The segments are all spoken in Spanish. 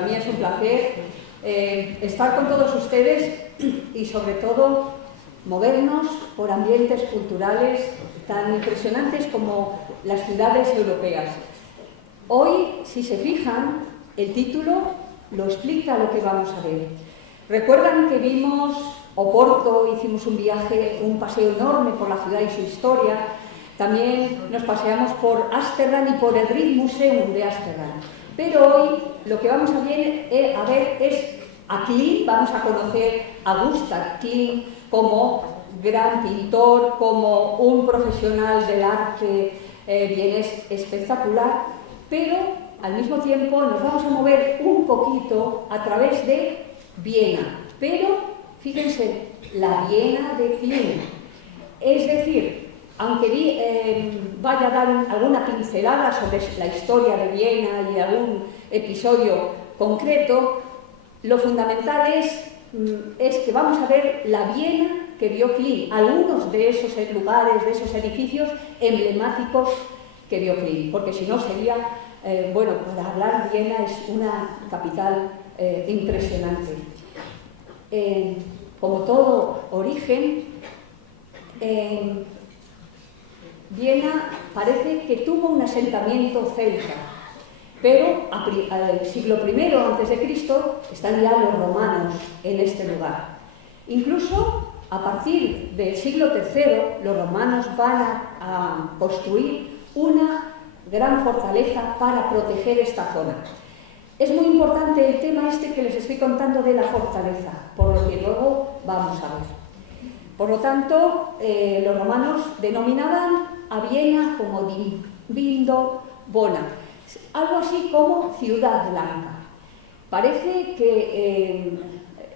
para mí es un placer estar con todos ustedes y sobre todo movernos por ambientes culturales tan impresionantes como las ciudades europeas. Hoy, si se fijan, el título lo explica lo que vamos a ver. Recuerdan que vimos Oporto, hicimos un viaje, un paseo enorme por la ciudad y su historia. También nos paseamos por Ámsterdam y por el Rijksmuseum de Ámsterdam. Pero hoy lo que vamos a ver es a Klimt. Vamos a conocer a Gustav Klimt como gran pintor, como un profesional del arte bien espectacular, pero al mismo tiempo nos vamos a mover un poquito a través de Viena. Pero fíjense, la Viena de Klimt. Es decir, aunque vaya a dar alguna pincelada sobre la historia de Viena y algún episodio concreto, lo fundamental es que vamos a ver la Viena que vio Klimt, algunos de esos lugares, de esos edificios emblemáticos que vio Klimt, porque si no sería, bueno, para hablar Viena es una capital impresionante. Como todo origen, Viena parece que tuvo un asentamiento celta, pero al siglo I a.C. están ya los romanos en este lugar. Incluso a partir del siglo III los romanos van a construir una gran fortaleza para proteger esta zona. Es muy importante el tema este que les estoy contando de la fortaleza, por lo que luego vamos a ver. Por lo tanto, los romanos denominaban a Viena como Dindo Bona, algo así como Ciudad Blanca. Parece que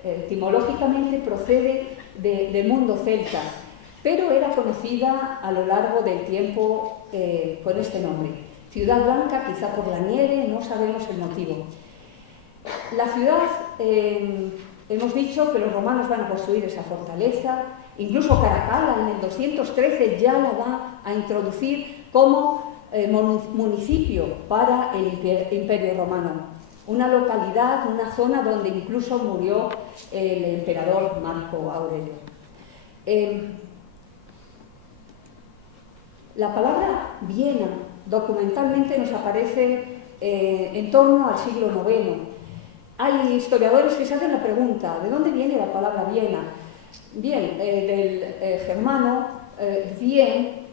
etimológicamente procede del mundo celta, pero era conocida a lo largo del tiempo con este nombre. Ciudad Blanca, quizá por la nieve, no sabemos el motivo. La ciudad, hemos dicho que los romanos van a construir esa fortaleza, incluso Caracalla en el 213 ya la va a introducir como municipio para el Imperio Romano. Una localidad, una zona donde incluso murió el emperador Marco Aurelio. La palabra Viena documentalmente nos aparece en torno al siglo IX. Hay historiadores que se hacen la pregunta, ¿de dónde viene la palabra Viena? Bien, del germano, Vien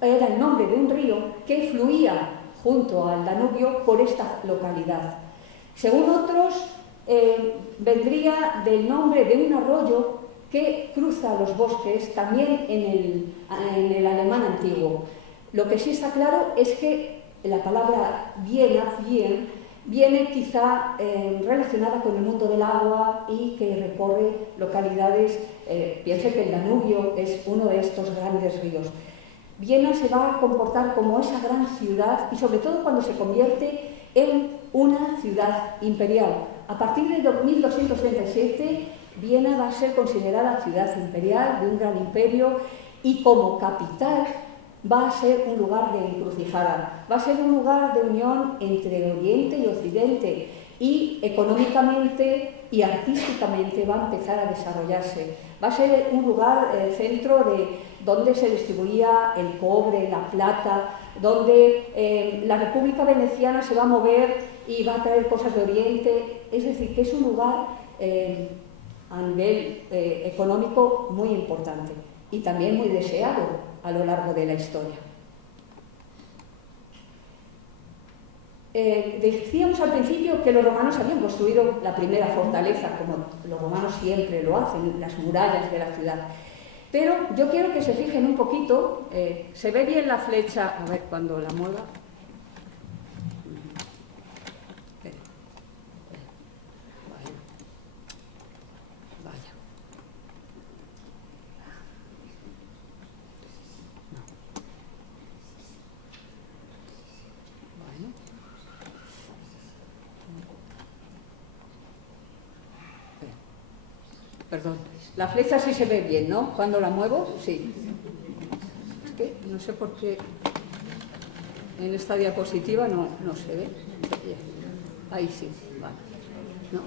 era el nombre de un río que fluía junto al Danubio por esta localidad. Según otros, vendría del nombre de un arroyo que cruza los bosques, también en el alemán antiguo. Lo que sí está claro es que la palabra Viena, Vien, viene quizá relacionada con el mundo del agua y que recorre localidades. Piense que el Danubio es uno de estos grandes ríos. Viena se va a comportar como esa gran ciudad y sobre todo cuando se convierte en una ciudad imperial. A partir de 1237, Viena va a ser considerada ciudad imperial de un gran imperio y como capital va a ser un lugar de encrucijada, va a ser un lugar de unión entre Oriente y Occidente y económicamente y artísticamente va a empezar a desarrollarse. Va a ser un lugar, centro donde se distribuía el cobre, la plata, donde la República Veneciana se va a mover y va a traer cosas de Oriente. Es decir, que es un lugar a nivel económico muy importante y también muy deseado a lo largo de la historia. Decíamos al principio que los romanos habían construido la primera fortaleza, como los romanos siempre lo hacen, las murallas de la ciudad. Pero yo quiero que se fijen un poquito, se ve bien la flecha, a ver cuando la mueva. Perdón, la flecha sí se ve bien, ¿no? Cuando la muevo, sí. Es que no sé por qué en esta diapositiva no se ve. Ahí sí, vale. ¿No?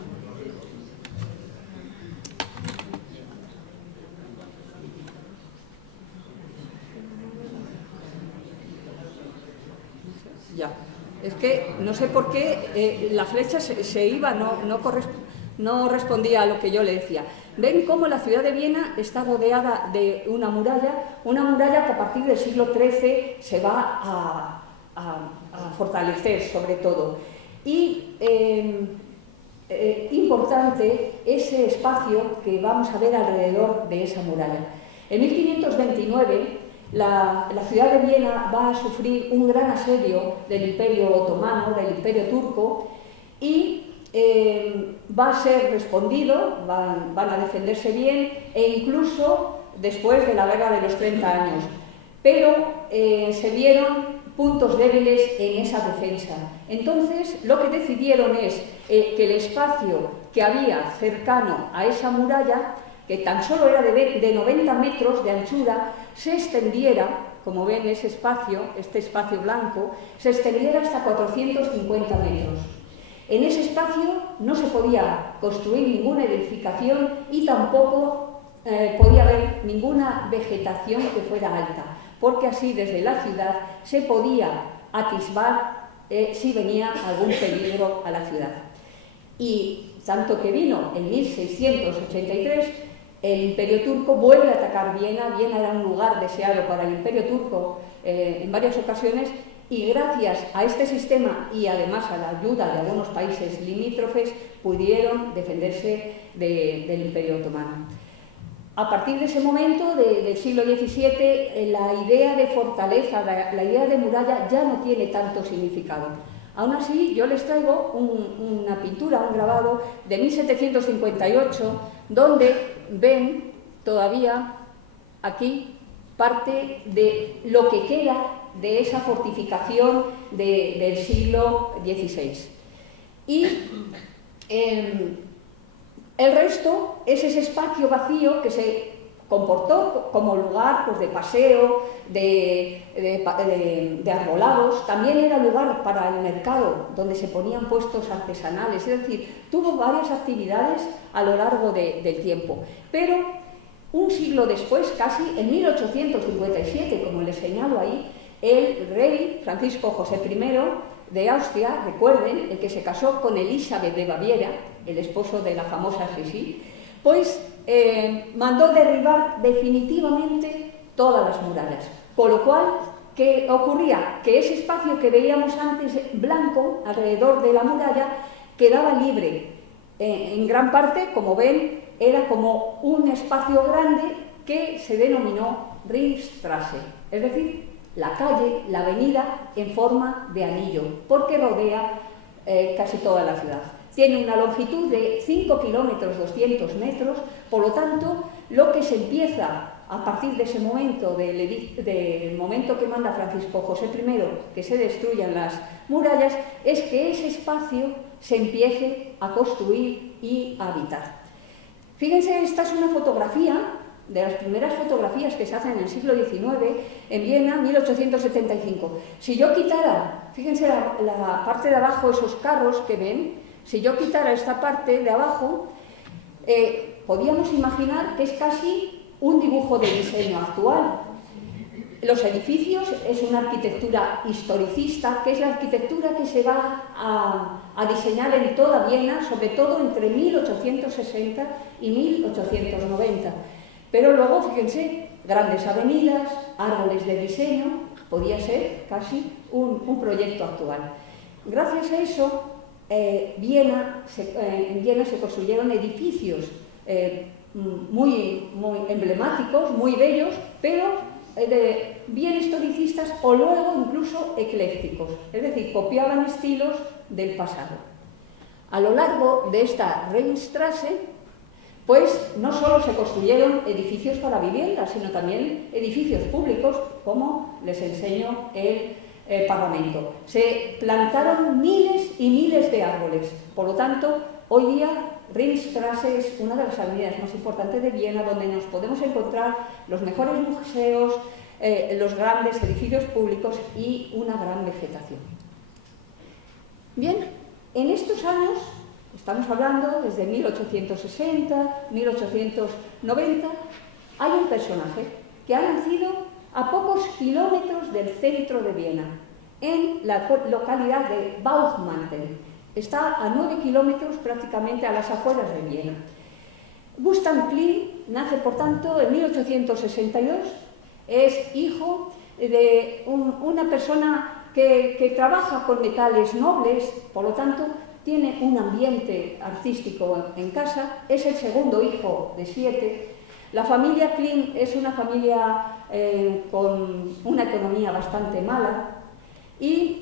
Ya. Es que no sé por qué la flecha se iba, no respondía a lo que yo le decía. Ven cómo la ciudad de Viena está rodeada de una muralla que a partir del siglo XIII se va a fortalecer sobre todo. Y importante ese espacio que vamos a ver alrededor de esa muralla. En 1529 la ciudad de Viena va a sufrir un gran asedio del Imperio Otomano, del Imperio Turco, y va a ser respondido, van a defenderse bien, e incluso después de la Guerra de los 30 años. Pero se vieron puntos débiles en esa defensa. Entonces, lo que decidieron es que el espacio que había cercano a esa muralla, que tan solo era de 90 metros de anchura, se extendiera, como ven ese espacio, este espacio blanco, se extendiera hasta 450 metros. En ese espacio no se podía construir ninguna edificación y tampoco podía haber ninguna vegetación que fuera alta, porque así desde la ciudad se podía atisbar si venía algún peligro a la ciudad. Y tanto que vino en 1683, el Imperio Turco vuelve a atacar Viena. Viena era un lugar deseado para el Imperio Turco en varias ocasiones, y gracias a este sistema y además a la ayuda de algunos países limítrofes pudieron defenderse del Imperio Otomano. A partir de ese momento, del siglo XVII, la idea de fortaleza, la idea de muralla ya no tiene tanto significado. Aún así, yo les traigo una pintura, un grabado de 1758, donde ven todavía aquí parte de lo que queda de esa fortificación del siglo XVI. Y el resto es ese espacio vacío que se comportó como lugar pues, de paseo, de arbolados. También era lugar para el mercado, donde se ponían puestos artesanales. Es decir, tuvo varias actividades a lo largo del tiempo. Pero un siglo después, casi en 1857, como les señalo ahí, el rey Francisco José I de Austria, recuerden, el que se casó con Elizabeth de Baviera, el esposo de la famosa Sisi, pues mandó derribar definitivamente todas las murallas. Con lo cual, ¿qué ocurría? Que ese espacio que veíamos antes blanco, alrededor de la muralla, quedaba libre. En gran parte, como ven, era como un espacio grande que se denominó Ringstrasse, es decir, la calle, la avenida en forma de anillo, porque rodea casi toda la ciudad. Tiene una longitud de 5 kilómetros 200 metros, por lo tanto, lo que se empieza a partir de ese momento, del momento que manda Francisco José I, que se destruyan las murallas, es que ese espacio se empiece a construir y a habitar. Fíjense, esta es una fotografía de las primeras fotografías que se hacen en el siglo XIX, en Viena, 1875. Si yo quitara, fíjense la parte de abajo, esos carros que ven, si yo quitara esta parte de abajo, podíamos imaginar que es casi un dibujo de diseño actual. Los edificios es una arquitectura historicista, que es la arquitectura que se va a diseñar en toda Viena, sobre todo entre 1860 y 1890. Pero luego, fíjense, grandes avenidas, árboles de diseño, podía ser casi un proyecto actual. Gracias a eso, en Viena se construyeron edificios muy emblemáticos, muy bellos, pero bien historicistas o luego incluso eclécticos, es decir, copiaban estilos del pasado. A lo largo de esta Ringstrasse, pues no solo se construyeron edificios para viviendas, sino también edificios públicos, como les enseño el Parlamento. Se plantaron miles y miles de árboles. Por lo tanto, hoy día Ringstrasse es una de las avenidas más importantes de Viena, donde nos podemos encontrar los mejores museos, los grandes edificios públicos y una gran vegetación. Bien, En estos años, estamos hablando desde 1860, 1890, hay un personaje que ha nacido a pocos kilómetros del centro de Viena, en la localidad de Bauchmantel. Está a 9 kilómetros prácticamente a las afueras de Viena. Gustav Klimt nace, por tanto, en 1862, es hijo de una persona que trabaja con metales nobles, por lo tanto, tiene un ambiente artístico en casa, es el segundo hijo de 7. La familia Klimt es una familia con una economía bastante mala y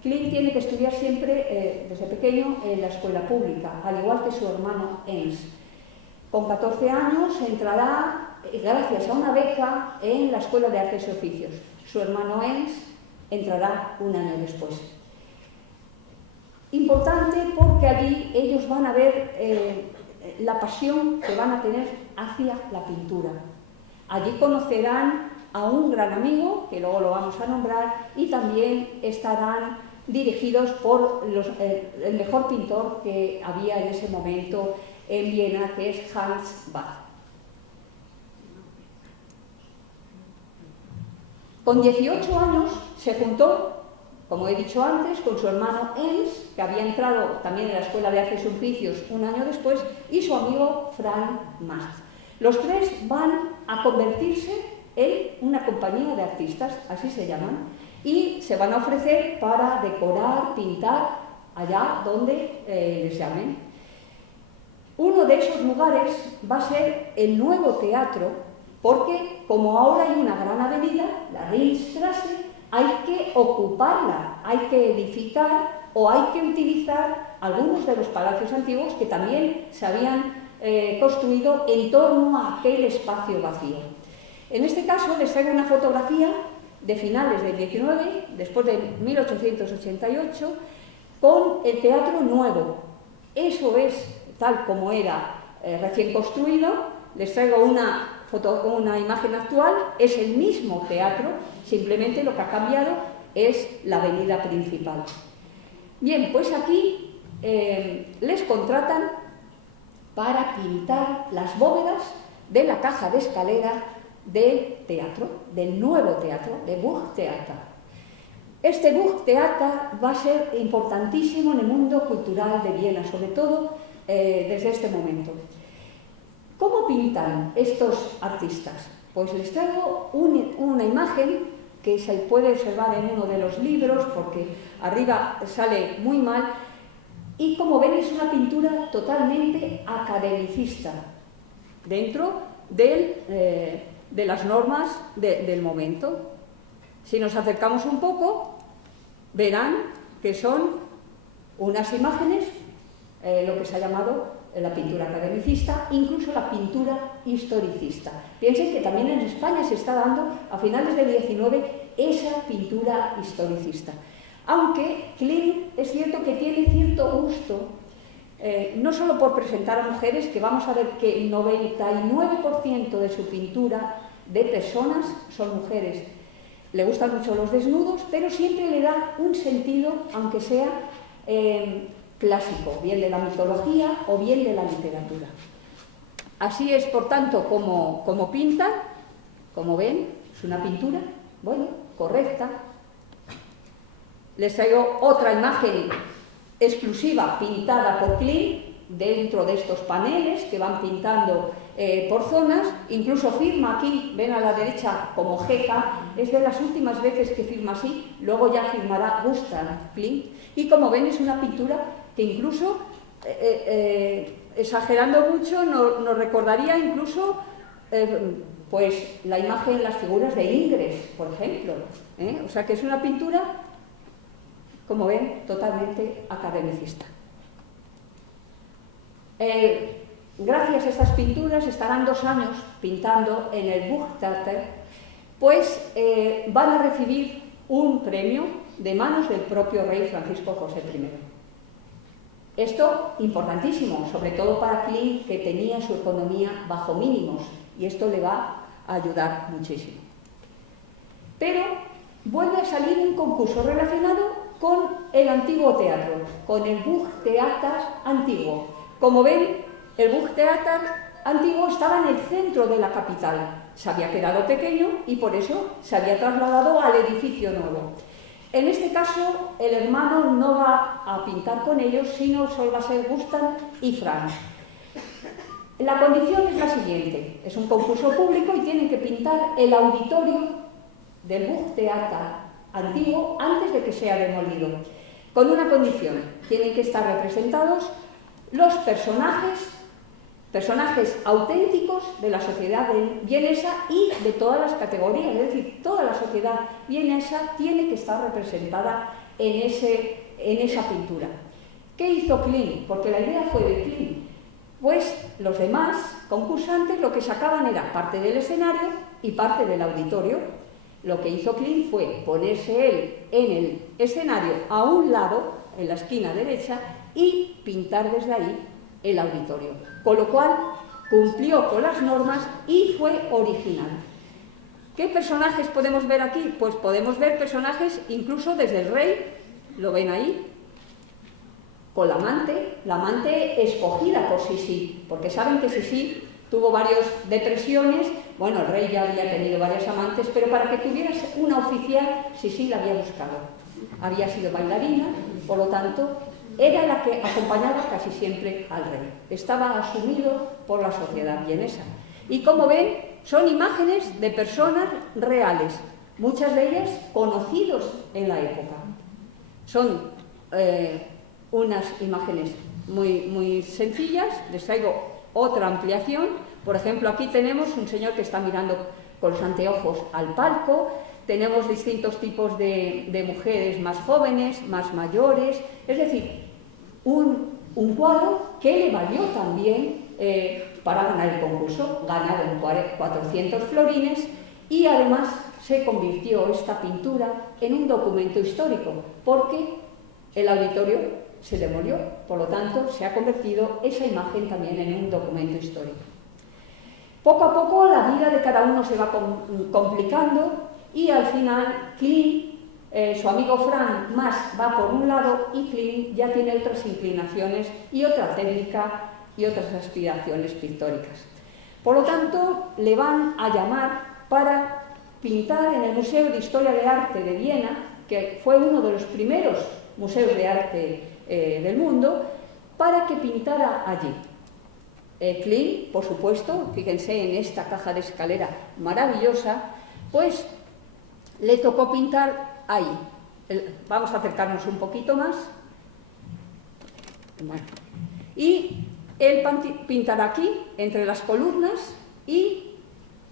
Klimt tiene que estudiar siempre, desde pequeño, en la escuela pública, al igual que su hermano Ernst. Con 14 años entrará, gracias a una beca, en la Escuela de Artes y Oficios. Su hermano Ernst entrará un año después. Importante porque allí ellos van a ver la pasión que van a tener hacia la pintura. Allí conocerán a un gran amigo, que luego lo vamos a nombrar, y también estarán dirigidos por el mejor pintor que había en ese momento en Viena, que es Hans Bach. Con 18 años se juntó, como he dicho antes, con su hermano Ernst, que había entrado también en la Escuela de Artes y Oficios un año después, y su amigo Franz Mast. Los tres van a convertirse en una compañía de artistas, así se llaman, y se van a ofrecer para decorar, pintar allá donde les llamen. Uno de esos lugares va a ser el nuevo teatro, porque como ahora hay una gran avenida, la Ringstrasse, hay que ocuparla, hay que edificar o hay que utilizar algunos de los palacios antiguos que también se habían construido en torno a aquel espacio vacío. En este caso les traigo una fotografía de finales del 19, después de 1888, con el teatro nuevo. Eso es tal como era recién construido. Les traigo una imagen actual, es el mismo teatro, simplemente lo que ha cambiado es la avenida principal. Bien, pues aquí les contratan para pintar las bóvedas de la caja de escalera del teatro, del nuevo teatro, de Burgtheater. Este Burgtheater va a ser importantísimo en el mundo cultural de Viena, sobre todo desde este momento. ¿Cómo pintan estos artistas? Pues les traigo una imagen que se puede observar en uno de los libros, porque arriba sale muy mal, y como ven es una pintura totalmente academicista, dentro de las normas del momento. Si nos acercamos un poco, verán que son unas imágenes, lo que se ha llamado la pintura academicista, incluso la pintura historicista. Piensen que también en España se está dando, a finales del 19, esa pintura historicista. Aunque Klimt es cierto que tiene cierto gusto, no solo por presentar a mujeres, que vamos a ver que el 99% de su pintura de personas son mujeres. Le gustan mucho los desnudos, pero siempre le da un sentido, aunque sea clásico, bien de la mitología o bien de la literatura. Así es, por tanto, como pinta. Como ven, es una pintura, bueno, correcta. Les traigo otra imagen exclusiva pintada por Klimt dentro de estos paneles que van pintando por zonas. Incluso firma aquí, ven a la derecha como Geca, es de las últimas veces que firma así, luego ya firmará Gustav Klimt. Y como ven es una pintura que incluso, exagerando mucho, nos recordaría incluso pues la imagen, las figuras de Ingres, por ejemplo. O sea que es una pintura, como ven, totalmente academicista. Gracias a estas pinturas estarán 2 años pintando en el Burgtheater, pues van a recibir un premio de manos del propio rey Francisco José I. Esto importantísimo, sobre todo para Klimt, que tenía su economía bajo mínimos, y esto le va a ayudar muchísimo. Pero vuelve a salir un concurso relacionado con el antiguo teatro, con el Burgtheater antiguo. Como ven, el Burgtheater antiguo estaba en el centro de la capital. Se había quedado pequeño y por eso se había trasladado al edificio nuevo. En este caso, el hermano no va a pintar con ellos, sino solo va a ser Gustav y Franz. La condición es la siguiente: es un concurso público y tienen que pintar el auditorio del Burgtheater antiguo antes de que sea demolido, con una condición: tienen que estar representados los personajes auténticos de la sociedad vienesa y de todas las categorías, es decir, toda la sociedad vienesa tiene que estar representada en esa pintura. ¿Qué hizo Klimt? Porque la idea fue de Klimt. Pues los demás concursantes lo que sacaban era parte del escenario y parte del auditorio. Lo que hizo Klimt fue ponerse él en el escenario a un lado, en la esquina derecha, y pintar desde ahí el auditorio. Con lo cual cumplió con las normas y fue original. ¿Qué personajes podemos ver aquí? Pues podemos ver personajes incluso desde el rey, lo ven ahí, con la amante escogida por Sissi, porque saben que Sissi tuvo varias depresiones. Bueno, el rey ya había tenido varias amantes, pero para que tuvieras una oficial, Sissi la había buscado. Había sido bailarina, por lo tanto, era la que acompañaba casi siempre al rey. Estaba asumido por la sociedad vienesa. Y como ven, son imágenes de personas reales, muchas de ellas conocidos en la época. Son unas imágenes muy sencillas. Les traigo otra ampliación. Por ejemplo, aquí tenemos un señor que está mirando con los anteojos al palco. Tenemos distintos tipos de mujeres más jóvenes, más mayores. Es decir, un cuadro que le valió también para ganar el concurso. Ganaron 400 florines y además se convirtió esta pintura en un documento histórico, porque el auditorio se demolió, por lo tanto se ha convertido esa imagen también en un documento histórico. Poco a poco la vida de cada uno se va complicando y al final Klimt, su amigo Franz más va por un lado y Klimt ya tiene otras inclinaciones y otra técnica y otras aspiraciones pictóricas. Por lo tanto, le van a llamar para pintar en el Museo de Historia de Arte de Viena, que fue uno de los primeros museos de arte del mundo, para que pintara allí. Klimt, por supuesto, fíjense en esta caja de escalera maravillosa, pues le tocó pintar ahí. Vamos a acercarnos un poquito más. Bueno. Y él pintará aquí, entre las columnas y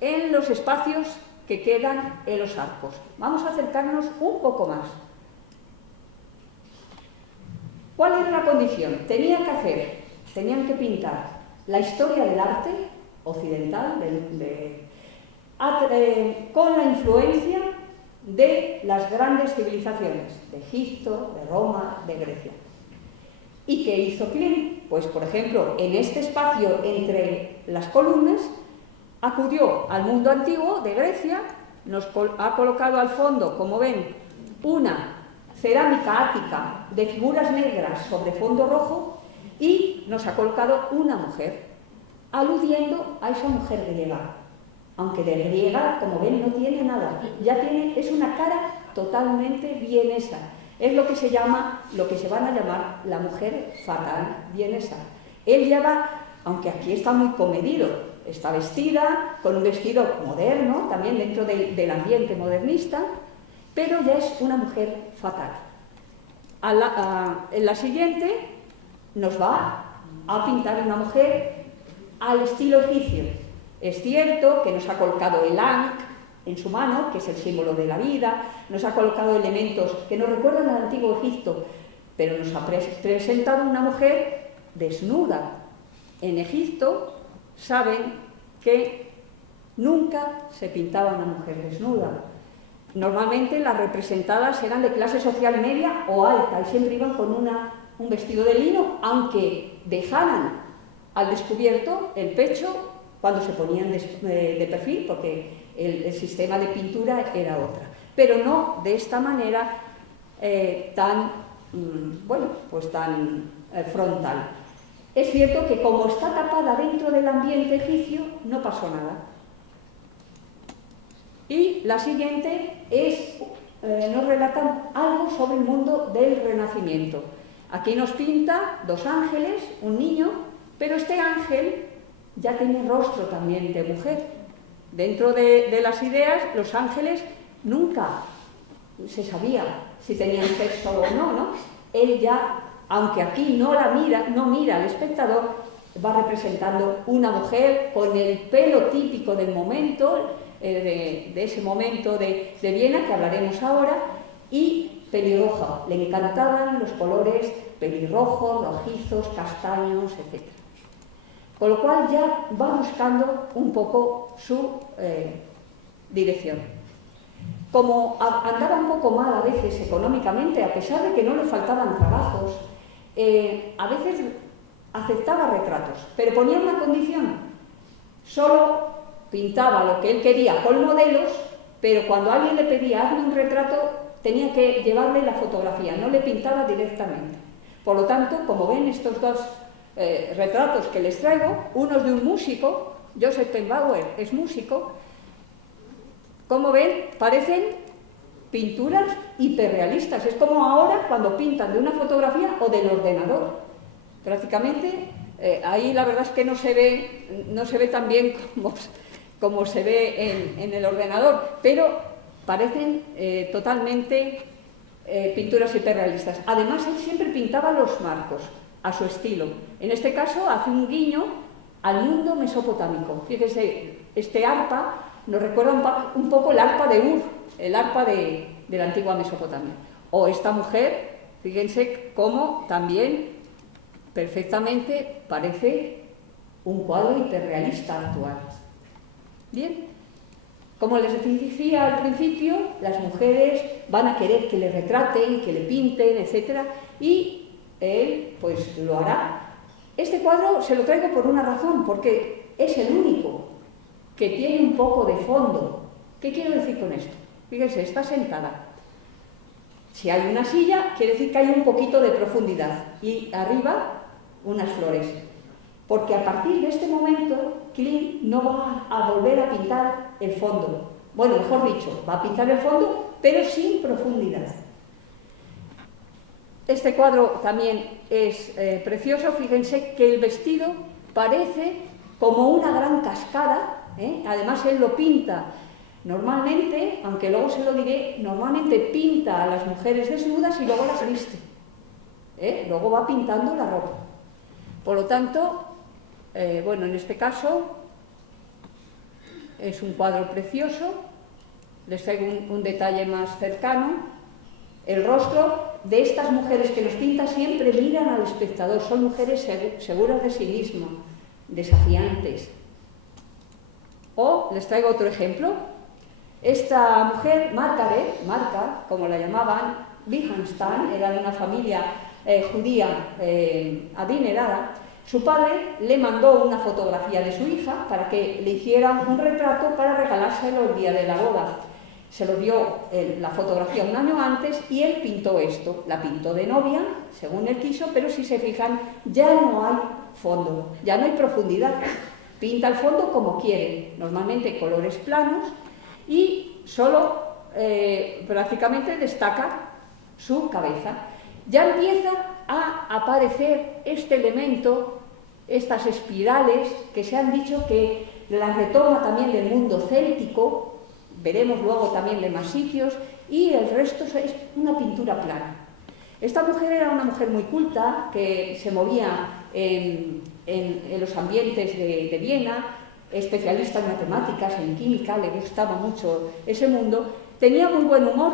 en los espacios que quedan en los arcos. Vamos a acercarnos un poco más. ¿Cuál era la condición? Tenían que pintar la historia del arte occidental, con la influencia de las grandes civilizaciones, de Egipto, de Roma, de Grecia. ¿Y qué hizo Klimt? Pues, por ejemplo, en este espacio entre las columnas, acudió al mundo antiguo de Grecia, nos ha colocado al fondo, como ven, una cerámica ática de figuras negras sobre fondo rojo y nos ha colocado una mujer, aludiendo a esa mujer griega. Aunque de griega, como ven, no tiene nada, es una cara totalmente vienesa. Es lo que se van a llamar la mujer fatal vienesa. Él ya va, aunque aquí está muy comedido, está vestida con un vestido moderno, también dentro del ambiente modernista, pero ya es una mujer fatal. En la siguiente nos va a pintar una mujer al estilo egipcio. Es cierto que nos ha colocado el ankh en su mano, que es el símbolo de la vida, nos ha colocado elementos que nos recuerdan al antiguo Egipto, pero nos ha presentado una mujer desnuda. En Egipto saben que nunca se pintaba una mujer desnuda. Normalmente las representadas eran de clase social media o alta y siempre iban con un vestido de lino, aunque dejaran al descubierto el pecho cuando se ponían de perfil, porque el sistema de pintura era otra. Pero no de esta manera tan, bueno, pues tan frontal. Es cierto que como está tapada dentro del ambiente egipcio, no pasó nada. Y la siguiente es, nos relatan algo sobre el mundo del Renacimiento. Aquí nos pinta dos ángeles, un niño, pero este ángel ya tiene rostro también de mujer. Dentro de las ideas, los ángeles nunca se sabía si tenían sexo o no, ¿no? Él ya, aunque aquí no mira al espectador, va representando una mujer con el pelo típico del momento, de ese momento de Viena, que hablaremos ahora, y pelirroja. Le encantaban los colores pelirrojos, rojizos, castaños, etc. Con lo cual ya va buscando un poco su dirección. Como andaba un poco mal a veces económicamente, a pesar de que no le faltaban trabajos, a veces aceptaba retratos, pero ponía una condición: solo pintaba lo que él quería con modelos, pero cuando alguien le pedía hazme un retrato, tenía que llevarle la fotografía, no le pintaba directamente. Por lo tanto, como ven estos dos retratos que les traigo, uno es de un músico, Joseph Penbauer es músico, como ven, parecen pinturas hiperrealistas. Es como ahora cuando pintan de una fotografía o del ordenador. Prácticamente, ahí la verdad es que no se ve tan bien como se ve en el ordenador, pero parecen totalmente pinturas hiperrealistas. Además, él siempre pintaba los marcos a su estilo. En este caso, hace un guiño al mundo mesopotámico. Fíjese, este arpa nos recuerda un poco el arpa de Ur, el arpa de la antigua Mesopotamia. O esta mujer, fíjense cómo también perfectamente parece un cuadro hiperrealista actual. Bien, como les decía al principio, las mujeres van a querer que le retraten, que le pinten, etc. Y él, pues, lo hará. Este cuadro se lo traigo por una razón, porque es el único que tiene un poco de fondo. ¿Qué quiero decir con esto? Fíjense, está sentada. Si hay una silla, quiere decir que hay un poquito de profundidad. Y arriba, unas flores. Porque a partir de este momento, Klimt no va a volver a pintar el fondo. Bueno, mejor dicho, va a pintar el fondo, pero sin profundidad. Este cuadro también es precioso. Fíjense que el vestido parece como una gran cascada. Además, él lo pinta normalmente, aunque luego se lo diré, normalmente pinta a las mujeres desnudas y luego las viste. Luego va pintando la ropa. Por lo tanto, bueno, en este caso es un cuadro precioso. Les traigo un detalle más cercano. El rostro de estas mujeres que nos pinta siempre miran al espectador. Son mujeres seguras de sí mismas, desafiantes. O les traigo otro ejemplo. Esta mujer, Marta, como la llamaban, Wittgenstein, era de una familia judía adinerada. Su padre le mandó una fotografía de su hija para que le hiciera un retrato para regalárselo el día de la boda. Se lo dio la fotografía un año antes y él pintó esto. La pintó de novia, según él quiso, pero si se fijan, ya no hay fondo, ya no hay profundidad. Pinta el fondo como quiere, normalmente colores planos, y solo prácticamente destaca su cabeza. Ya empieza a aparecer este elemento, estas espirales que se han dicho que las retoma también del mundo céltico. Veremos luego también de más sitios, y el resto es una pintura plana. Esta mujer era una mujer muy culta, que se movía en los ambientes de Viena, especialista en matemáticas, en química, le gustaba mucho ese mundo, tenía muy buen humor,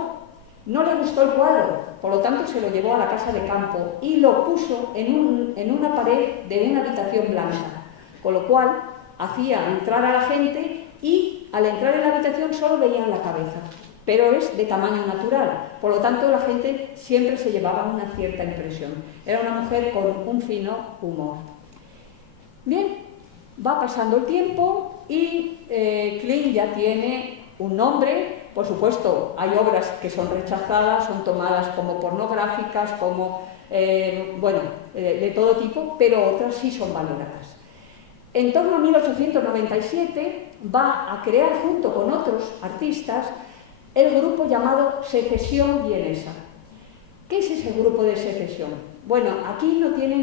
no le gustó el cuadro, por lo tanto se lo llevó a la casa de campo y lo puso en una pared de una habitación blanca, con lo cual hacía entrar a la gente y al entrar en la habitación solo veían la cabeza, pero es de tamaño natural, por lo tanto la gente siempre se llevaba una cierta impresión. Era una mujer con un fino humor. Bien, va pasando el tiempo y Klimt ya tiene un nombre, por supuesto, hay obras que son rechazadas, son tomadas como pornográficas, como, de todo tipo, pero otras sí son valoradas. En torno a 1897 va a crear, junto con otros artistas, el grupo llamado Secesión Vienesa. ¿Qué es ese grupo de secesión? Bueno, aquí no tiene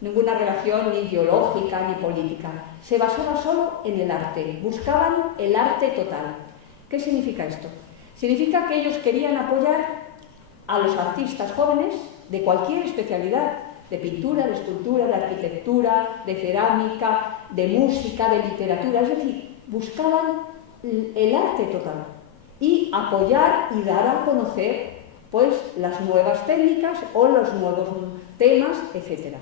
ninguna relación ni ideológica ni política. Se basaba solo en el arte, buscaban el arte total. ¿Qué significa esto? Significa que ellos querían apoyar a los artistas jóvenes de cualquier especialidad, de pintura, de escultura, de arquitectura, de cerámica, de música, de literatura, es decir, buscaban el arte total y apoyar y dar a conocer pues las nuevas técnicas o los nuevos temas, etc.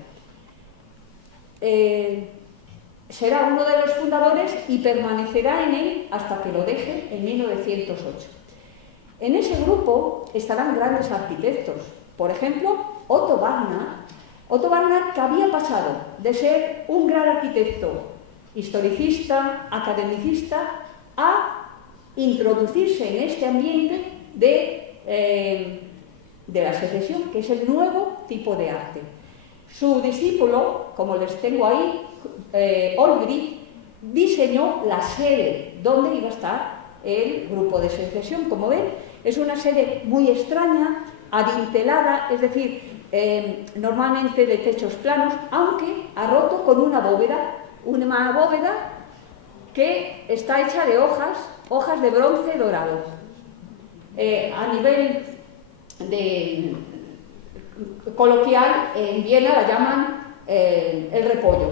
Será uno de los fundadores y permanecerá en él hasta que lo deje en 1908. En ese grupo estarán grandes arquitectos, por ejemplo, Otto Wagner. Otto Wagner, que había pasado de ser un gran arquitecto, historicista, academicista, a introducirse en este ambiente de la secesión, que es el nuevo tipo de arte. Su discípulo, como les tengo ahí, Olbrich, diseñó la sede donde iba a estar el grupo de secesión. Como ven, es una sede muy extraña, adintelada, es decir, normalmente de techos planos, aunque arroto con una bóveda que está hecha de hojas de bronce dorado. A nivel coloquial, en Viena la llaman el repollo.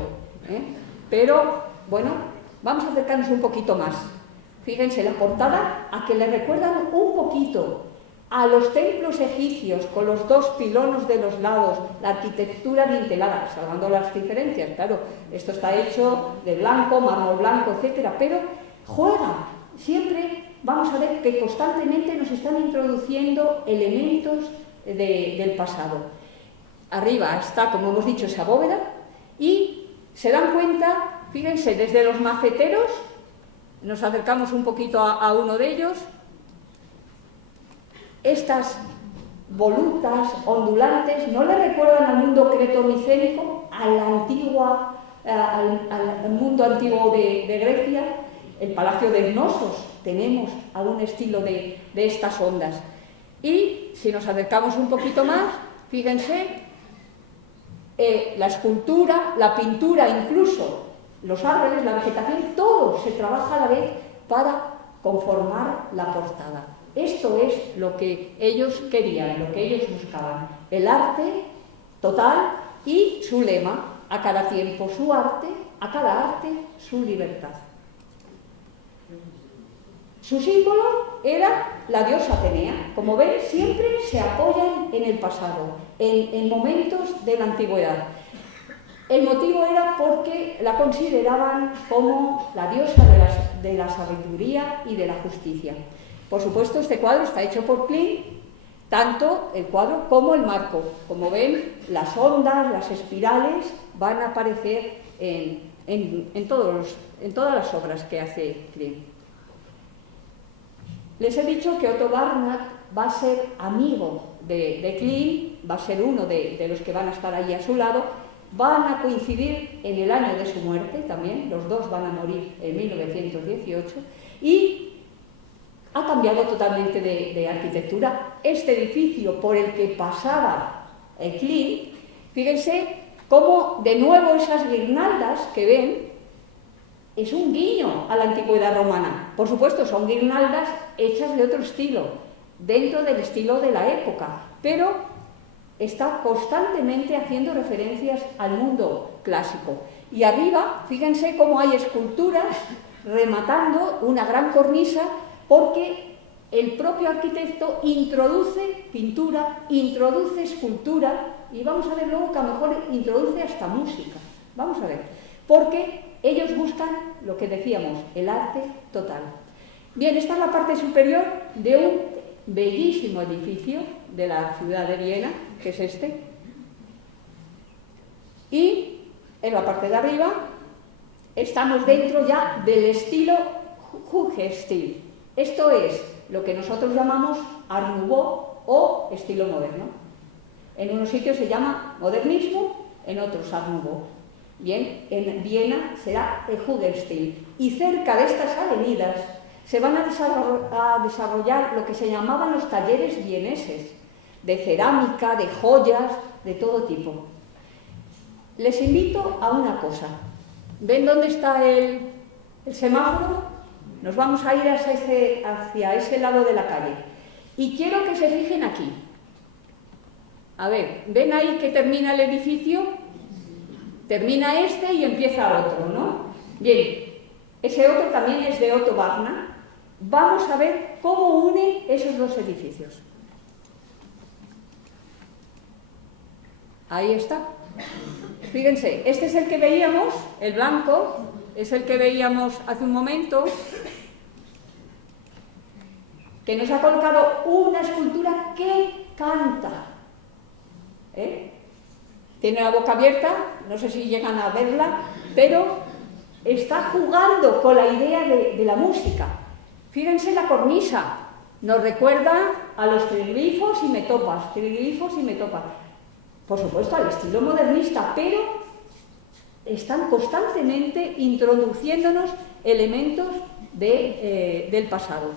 Pero, bueno, vamos a acercarnos un poquito más. Fíjense, la portada, a que le recuerdan un poquito a los templos egipcios, con los dos pilones de los lados, la arquitectura dintelada, salvando las diferencias, claro, esto está hecho de blanco, mármol blanco, etc., pero juega, siempre vamos a ver que constantemente nos están introduciendo elementos del pasado. Arriba está, como hemos dicho, esa bóveda, y se dan cuenta, fíjense, desde los maceteros, nos acercamos un poquito a uno de ellos, estas volutas ondulantes no le recuerdan al mundo cretomicénico, al mundo antiguo de Grecia. El Palacio de Cnosos tenemos algún estilo de estas ondas. Y si nos acercamos un poquito más, fíjense, la escultura, la pintura, incluso los árboles, la vegetación, todo se trabaja a la vez para conformar la portada. Esto es lo que ellos querían, lo que ellos buscaban, el arte total y su lema: a cada tiempo su arte, a cada arte su libertad. Su símbolo era la diosa Atenea. Como ven, siempre se apoyan en el pasado, en momentos de la antigüedad. El motivo era porque la consideraban como la diosa de la sabiduría y de la justicia. Por supuesto, este cuadro está hecho por Klimt, tanto el cuadro como el marco. Como ven, las ondas, las espirales van a aparecer en todas las obras que hace Klimt. Les he dicho que Otto Wagner va a ser amigo de Klimt, va a ser uno de los que van a estar allí a su lado. Van a coincidir en el año de su muerte también, los dos van a morir en 1918, y ha cambiado totalmente de arquitectura. Este edificio por el que pasaba Klimt, fíjense cómo de nuevo esas guirnaldas que ven es un guiño a la antigüedad romana. Por supuesto, son guirnaldas hechas de otro estilo, dentro del estilo de la época, pero está constantemente haciendo referencias al mundo clásico. Y arriba, fíjense cómo hay esculturas rematando una gran cornisa, porque el propio arquitecto introduce pintura, introduce escultura, y vamos a ver luego que a lo mejor introduce hasta música. Vamos a ver, porque ellos buscan lo que decíamos, el arte total. Bien, esta es la parte superior de un bellísimo edificio de la ciudad de Viena, que es este. Y en la parte de arriba estamos dentro ya del estilo Jugendstil. Esto es lo que nosotros llamamos Art Nouveau o estilo moderno. En unos sitios se llama modernismo, en otros Art Nouveau. Bien, en Viena será el Jugendstil. Y cerca de estas avenidas se van a desarrollar lo que se llamaban los talleres vieneses, de cerámica, de joyas, de todo tipo. Les invito a una cosa. ¿Ven dónde está el semáforo? Nos vamos a ir hacia ese lado de la calle. Y quiero que se fijen aquí. A ver, ¿ven ahí que termina el edificio? Termina este y empieza otro, ¿no? Bien, ese otro también es de Otto Wagner. Vamos a ver cómo une esos dos edificios. Ahí está. Fíjense, este es el que veíamos, el blanco, es el que veíamos hace un momento, que nos ha colocado una escultura que canta. Tiene la boca abierta, no sé si llegan a verla, pero está jugando con la idea de la música. Fíjense la cornisa, nos recuerda a los triglifos y metopas, por supuesto al estilo modernista, pero están constantemente introduciéndonos elementos del pasado.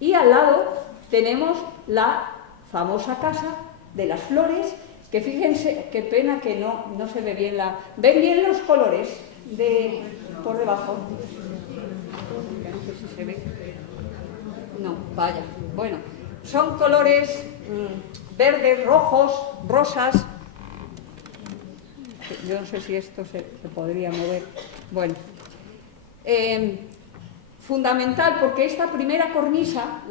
Y al lado tenemos la famosa Casa de las Flores, que fíjense, qué pena que no se ve bien la... ¿Ven bien los colores por debajo? No sé si se ve. No, vaya. Bueno, son colores verdes, rojos, rosas. Yo no sé si esto se podría mover. Bueno, fundamental porque esta primera cornisa,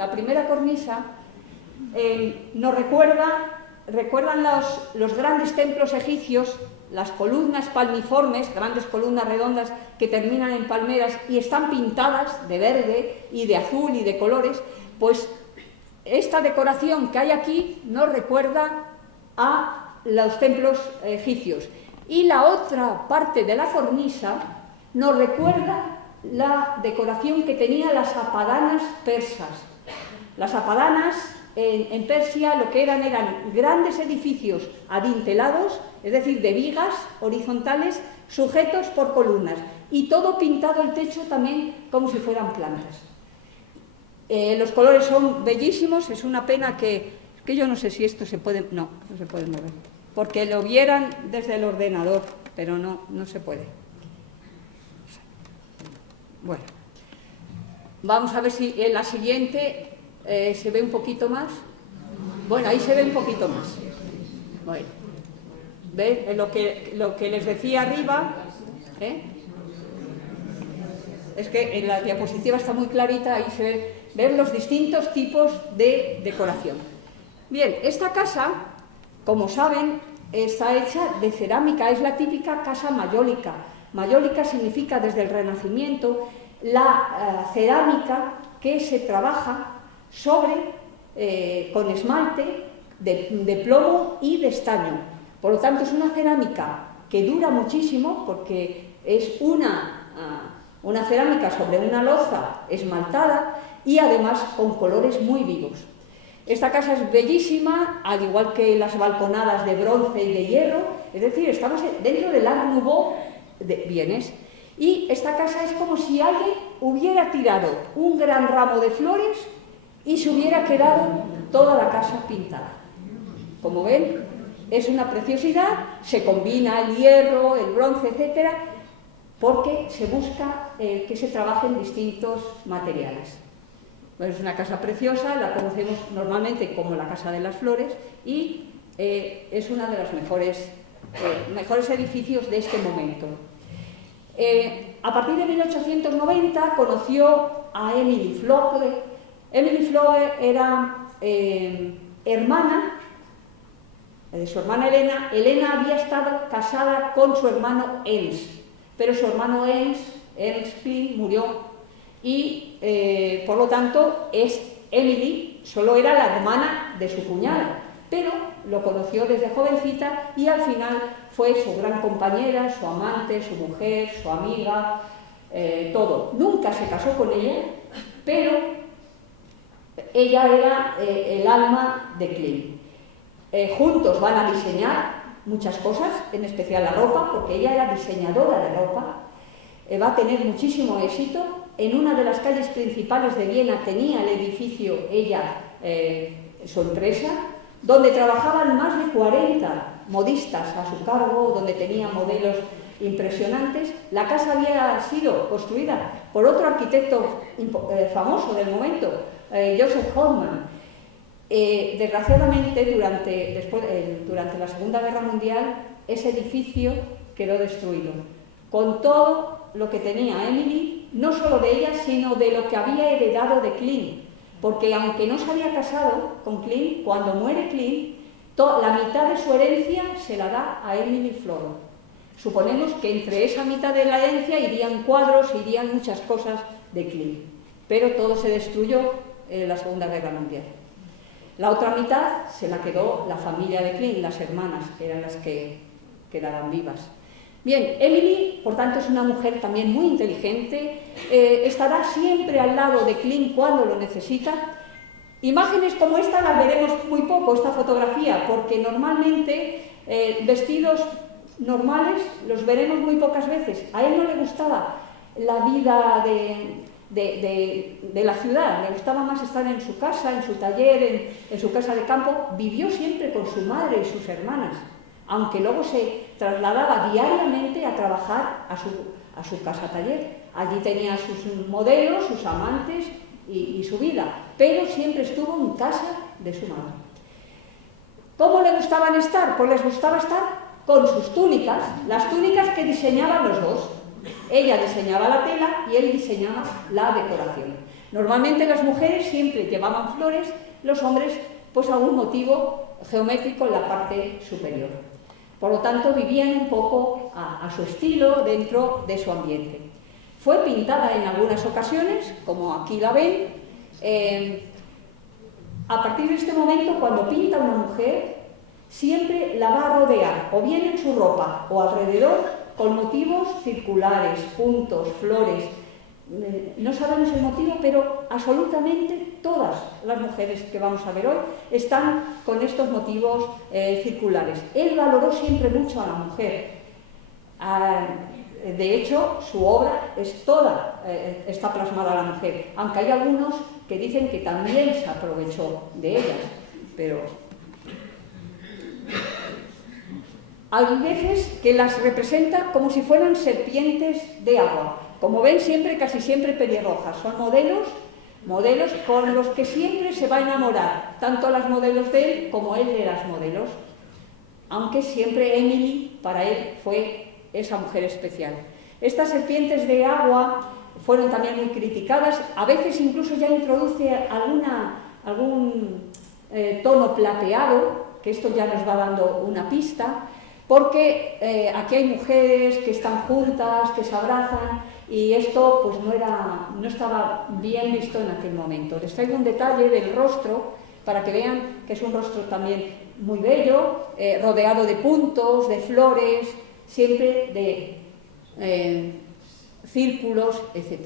nos recuerdan los grandes templos egipcios, las columnas palmiformes, grandes columnas redondas que terminan en palmeras y están pintadas de verde y de azul y de colores, pues esta decoración que hay aquí nos recuerda a los templos egipcios. Y la otra parte de la cornisa nos recuerda la decoración que tenían las apadanas persas. Las apadanas en Persia lo que eran grandes edificios adintelados, es decir, de vigas horizontales sujetos por columnas, y todo pintado el techo también como si fueran plantas. Los colores son bellísimos, es una pena que yo no sé si esto se puede... No se puede mover, porque lo vieran desde el ordenador, pero no se puede. Bueno, vamos a ver si en la siguiente se ve un poquito más. Bueno, ahí se ve un poquito más. Bueno, ¿ven? Lo que les decía arriba, es que en la diapositiva está muy clarita, ahí se ven los distintos tipos de decoración. Bien, esta casa, como saben, está hecha de cerámica, es la típica casa mayólica. Mayólica significa desde el Renacimiento la cerámica que se trabaja con esmalte de plomo y de estaño. Por lo tanto, es una cerámica que dura muchísimo porque es una cerámica sobre una loza esmaltada y además con colores muy vivos. Esta casa es bellísima, al igual que las balconadas de bronce y de hierro, es decir, estamos dentro del Art Nouveau de Vienes. Y esta casa es como si alguien hubiera tirado un gran ramo de flores y se hubiera quedado toda la casa pintada. Como ven, es una preciosidad, se combina el hierro, el bronce, etcétera, porque se busca que se trabajen distintos materiales. Bueno, es una casa preciosa, la conocemos normalmente como la Casa de las Flores y es uno de los mejores edificios de este momento. A partir de 1890 conoció a Emily Floge. Emily Floge era hermana de su hermana Elena. Elena había estado casada con su hermano Ernst, pero su hermano Ernst Klein murió y por lo tanto Emily solo era la hermana de su cuñada, pero lo conoció desde jovencita y al final fue su gran compañera, su amante, su mujer, su amiga, todo. Nunca se casó con ella, pero ella era el alma de Klein. Juntos van a diseñar muchas cosas, en especial la ropa, porque ella era diseñadora de ropa. Va a tener muchísimo éxito. En una de las calles principales de Viena tenía el edificio ella, su empresa, donde trabajaban más de 40 modistas a su cargo, donde tenía modelos impresionantes. La casa había sido construida por otro arquitecto famoso del momento, Joseph Hoffmann. Desgraciadamente, durante la Segunda Guerra Mundial, ese edificio quedó destruido, con todo lo que tenía Emily, no solo de ella, sino de lo que había heredado de Klein, porque aunque no se había casado con Klein, cuando muere Klein, la mitad de su herencia se la da a Emily Floro. Suponemos que entre esa mitad de la herencia irían cuadros, irían muchas cosas de Klein, pero todo se destruyó en la Segunda Guerra Mundial. La otra mitad se la quedó la familia de Klein, las hermanas, que eran las que quedaban vivas. Bien, Emily, por tanto, es una mujer también muy inteligente, estará siempre al lado de Klein cuando lo necesita. Imágenes como esta las veremos muy poco, esta fotografía, porque normalmente vestidos normales los veremos muy pocas veces. A él no le gustaba la vida de la ciudad, le gustaba más estar en su casa, en su taller, en su casa de campo. Vivió siempre con su madre y sus hermanas, aunque luego se trasladaba diariamente a trabajar a su casa-taller. Allí tenía sus modelos, sus amantes y su vida, pero siempre estuvo en casa de su madre. ¿Cómo le gustaban estar? Pues les gustaba estar con sus túnicas, las túnicas que diseñaban los dos. Ella diseñaba la tela y él diseñaba la decoración. Normalmente las mujeres siempre llevaban flores, los hombres pues algún motivo geométrico en la parte superior. Por lo tanto, vivían un poco a su estilo dentro de su ambiente. Fue pintada en algunas ocasiones, como aquí la ven. A partir de este momento, cuando pinta una mujer, siempre la va a rodear, o bien en su ropa o alrededor, con motivos circulares, puntos, flores. No sabemos el motivo, pero absolutamente todas las mujeres que vamos a ver hoy están con estos motivos circulares. Él valoró siempre mucho a la mujer. De hecho, su obra está plasmada a la mujer, aunque hay algunos que dicen que también se aprovechó de ellas, pero hay veces que las representa como si fueran serpientes de agua. Como ven, casi siempre pelirrojas. Son modelos con los que siempre se va a enamorar, tanto las modelos de él como él de las modelos. Aunque siempre Emily, para él, fue esa mujer especial. Estas serpientes de agua fueron también muy criticadas. A veces incluso ya introduce algún tono plateado, que esto ya nos va dando una pista, porque aquí hay mujeres que están juntas, que se abrazan, y esto pues no estaba bien visto en aquel momento. Les traigo un detalle del rostro para que vean que es un rostro también muy bello, rodeado de puntos, de flores, siempre de círculos, etc.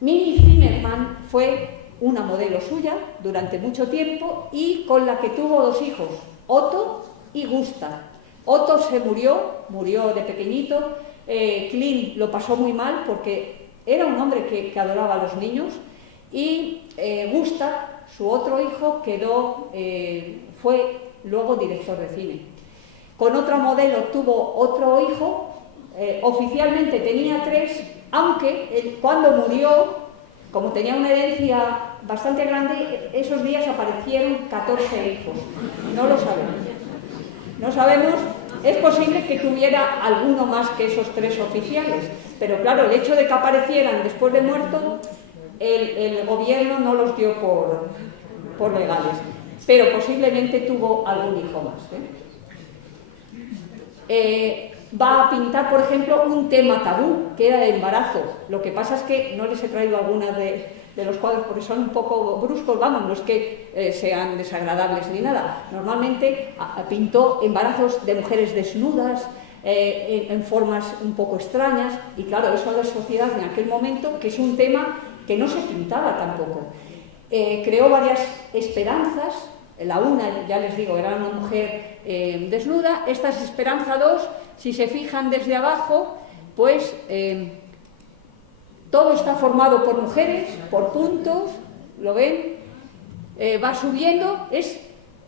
Minnie Zimmermann fue una modelo suya durante mucho tiempo y con la que tuvo dos hijos, Otto y Gustav. Otto se murió de pequeñito. Klein lo pasó muy mal porque era un hombre que adoraba a los niños, y Gustav, su otro hijo, fue luego director de cine. Con otra modelo tuvo otro hijo, oficialmente tenía 3, aunque cuando murió, como tenía una herencia bastante grande, esos días aparecieron 14 hijos. No lo sabemos. No sabemos, es posible que tuviera alguno más que esos 3 oficiales, pero claro, el hecho de que aparecieran después de muerto, el gobierno no los dio por legales, pero posiblemente tuvo algún hijo más. Va a pintar, por ejemplo, un tema tabú, que era el embarazo. Lo que pasa es que no les he traído algunas de los cuadros porque son un poco bruscos, no es que sean desagradables ni nada. Normalmente pintó embarazos de mujeres desnudas, en formas un poco extrañas, y claro, eso a la sociedad en aquel momento, que es un tema que no se pintaba tampoco. Creó varias esperanzas. La una, ya les digo, era una mujer desnuda. Esta es Esperanza 2, si se fijan desde abajo, pues todo está formado por mujeres, por puntos, ¿lo ven? Va subiendo, es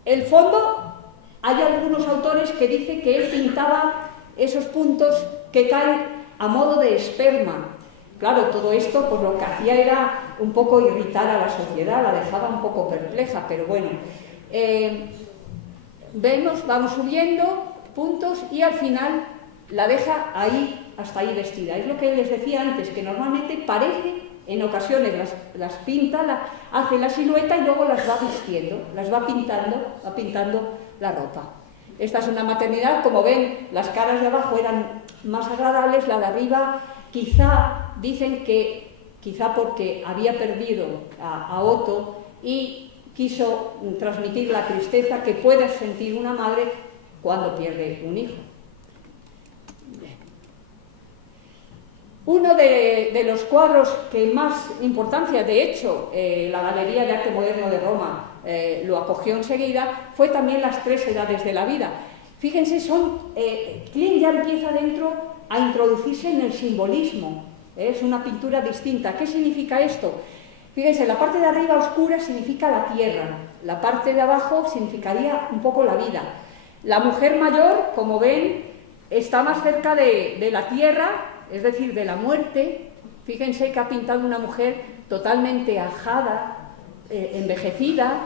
el fondo. Hay algunos autores que dicen que él pintaba esos puntos que caen a modo de esperma. Claro, todo esto pues lo que hacía era un poco irritar a la sociedad, la dejaba un poco perpleja, pero bueno. Vamos subiendo puntos y al final la deja ahí, hasta ahí vestida. Es lo que les decía antes, que normalmente parece, en ocasiones las pinta, hace la silueta y luego las va vistiendo, las va pintando la ropa. Esta es una maternidad, como ven, las caras de abajo eran más agradables, la de arriba quizá, dicen que quizá porque había perdido a Otto y quiso transmitir la tristeza que puede sentir una madre cuando pierde un hijo. Uno de los cuadros que más importancia, de hecho, la Galería de Arte Moderno de Roma lo acogió enseguida, fue también Las tres edades de la vida. Fíjense, Klimt ya empieza dentro a introducirse en el simbolismo, es una pintura distinta. ¿Qué significa esto? Fíjense, la parte de arriba oscura significa la tierra, la parte de abajo significaría un poco la vida. La mujer mayor, como ven, está más cerca de la tierra, es decir, de la muerte. Fíjense que ha pintado una mujer totalmente ajada, envejecida,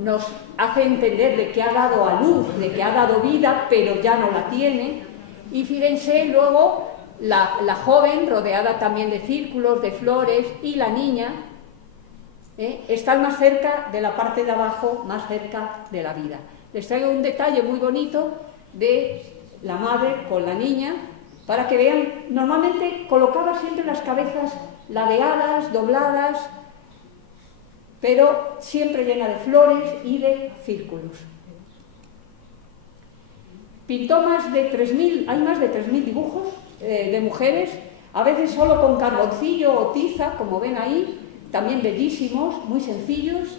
nos hace entender de que ha dado a luz, de que ha dado vida, pero ya no la tiene. Y fíjense luego la joven, rodeada también de círculos, de flores, y la niña están más cerca de la parte de abajo, más cerca de la vida. Les traigo un detalle muy bonito de la madre con la niña, para que vean. Normalmente colocaba siempre las cabezas ladeadas, dobladas, pero siempre llena de flores y de círculos. Pintó más de 3.000, hay más de 3.000 dibujos de mujeres, a veces solo con carboncillo o tiza, como ven ahí, también bellísimos, muy sencillos.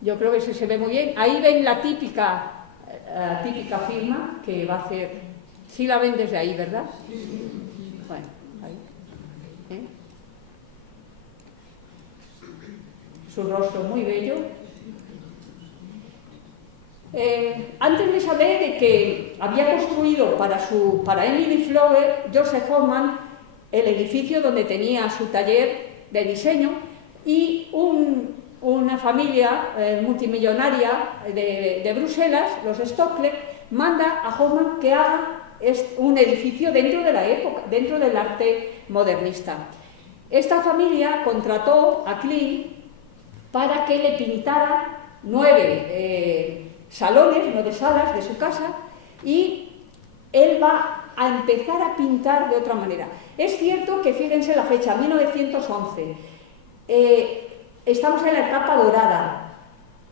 Yo creo que eso se ve muy bien. Ahí ven la típica firma que va a hacer. Sí la ven desde ahí, ¿verdad? Bueno, ahí. Su rostro muy bello. Antes les hablé de que había construido para Emily Flower, Joseph Hoffman, el edificio donde tenía su taller de diseño, y una familia multimillonaria de Bruselas, los Stockler, manda a Hoffman que haga un edificio dentro de la época, dentro del arte modernista. Esta familia contrató a Klimt para que le pintara 9 salones, 9 salas de su casa, y él va a empezar a pintar de otra manera. Es cierto que, fíjense la fecha, 1911, estamos en la etapa dorada.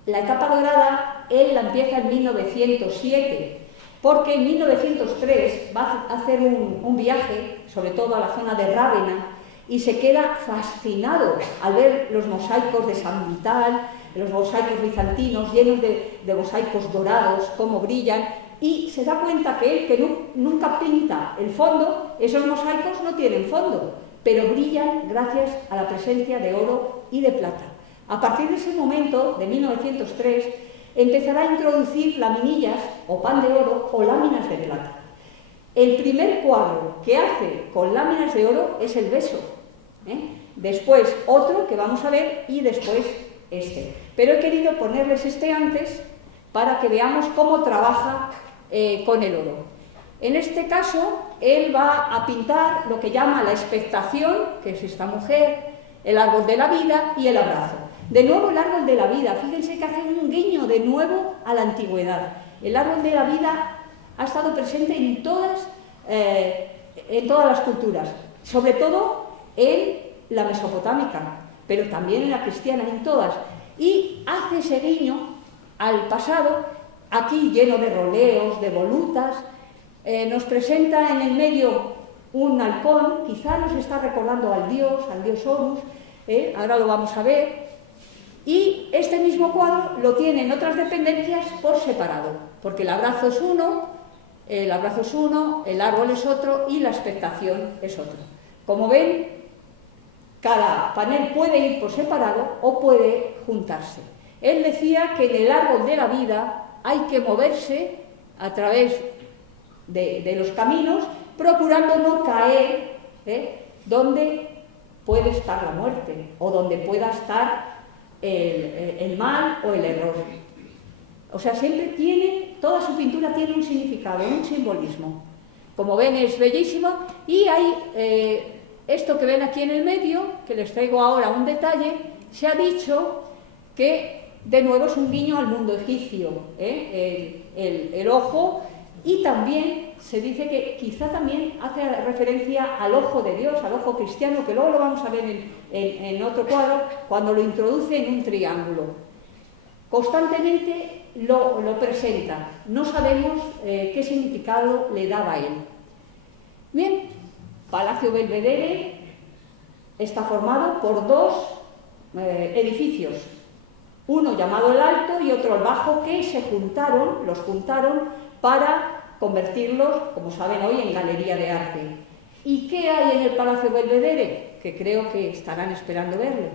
La etapa dorada él la empieza en 1907, porque en 1903 va a hacer un viaje, sobre todo a la zona de Rávena, y se queda fascinado al ver los mosaicos de San Vital, los mosaicos bizantinos llenos de mosaicos dorados, cómo brillan, y se da cuenta que él, que nunca pinta el fondo, esos mosaicos no tienen fondo, pero brillan gracias a la presencia de oro y de plata. A partir de ese momento, de 1903, empezará a introducir laminillas o pan de oro o láminas de plata. El primer cuadro que hace con láminas de oro es El beso, después otro que vamos a ver y después este. Pero he querido ponerles este antes para que veamos cómo trabaja con el oro. En este caso, él va a pintar lo que llama la expectación, que es esta mujer, el árbol de la vida y el abrazo. De nuevo el árbol de la vida, fíjense que hace un guiño de nuevo a la antigüedad. El árbol de la vida ha estado presente en todas las culturas, sobre todo en la mesopotámica, pero también en la cristiana, en todas. Y hace ese guiño al pasado aquí lleno de roleos, de volutas. Nos presenta en el medio un halcón, quizá nos está recordando al dios Horus, ahora lo vamos a ver. Y este mismo cuadro lo tienen otras dependencias por separado, porque el abrazo es uno, el árbol es otro y la expectación es otro. Como ven, cada panel puede ir por separado o puede juntarse. Él decía que en el árbol de la vida hay que moverse a través de los caminos, procurando no caer donde puede estar la muerte o donde pueda estar el mal o el error. O sea, siempre toda su pintura tiene un significado, un simbolismo. Como ven, es bellísima, y hay esto que ven aquí en el medio, que les traigo ahora un detalle. Se ha dicho que de nuevo es un guiño al mundo egipcio, el ojo, y también se dice que quizá también hace referencia al ojo de Dios, al ojo cristiano, que luego lo vamos a ver en otro cuadro, cuando lo introduce en un triángulo. Constantemente lo presenta, no sabemos qué significado le daba a él. Bien, Palacio Belvedere está formado por dos edificios, uno llamado el Alto y otro el Bajo, que los juntaron para convertirlos, como saben hoy, en galería de arte. ¿Y qué hay en el Palacio Belvedere? Que creo que estarán esperando verlo.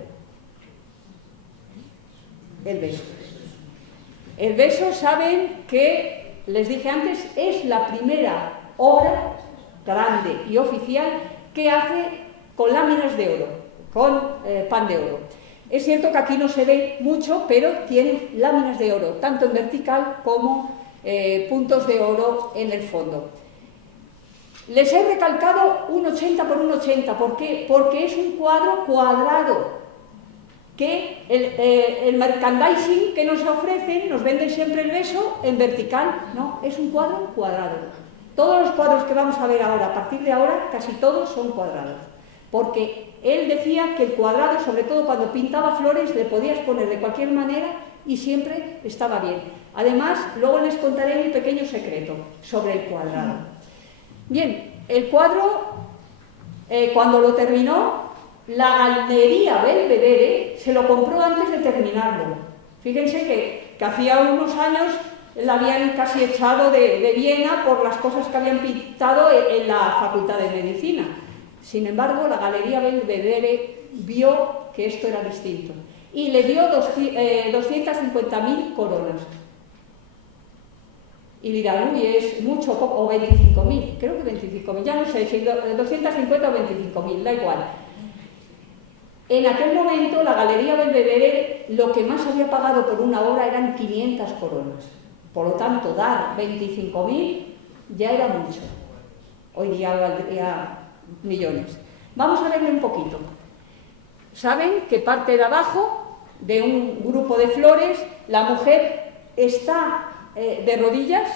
El beso. El beso, saben que, les dije antes, es la primera obra grande y oficial que hace con láminas de oro, con pan de oro. Es cierto que aquí no se ve mucho, pero tienen láminas de oro, tanto en vertical como puntos de oro en el fondo. Les he recalcado un 80 por un 80, ¿por qué? Porque es un cuadro cuadrado, que el merchandising que nos ofrecen, nos venden siempre el beso en vertical, no, es un cuadro cuadrado. Todos los cuadros que vamos a ver ahora, a partir de ahora, casi todos son cuadrados, porque él decía que el cuadrado, sobre todo cuando pintaba flores, le podías poner de cualquier manera y siempre estaba bien. Además, luego les contaré un pequeño secreto sobre el cuadrado. Bien, el cuadro, cuando lo terminó, la Galería Belvedere se lo compró antes de terminarlo. Fíjense que hacía unos años la habían casi echado de Viena por las cosas que habían pintado en la Facultad de Medicina. Sin embargo, la Galería Belvedere vio que esto era distinto y le dio 250.000 coronas. Y dirán, uy, es mucho, o 25.000, creo que 25.000, ya no sé, si 250 o 25.000, da igual. En aquel momento, la Galería Belvedere, lo que más había pagado por una obra eran 500 coronas. Por lo tanto, dar 25.000 ya era mucho. Hoy día valdría millones. Vamos a verlo un poquito. Saben que parte de abajo, de un grupo de flores, la mujer está de rodillas.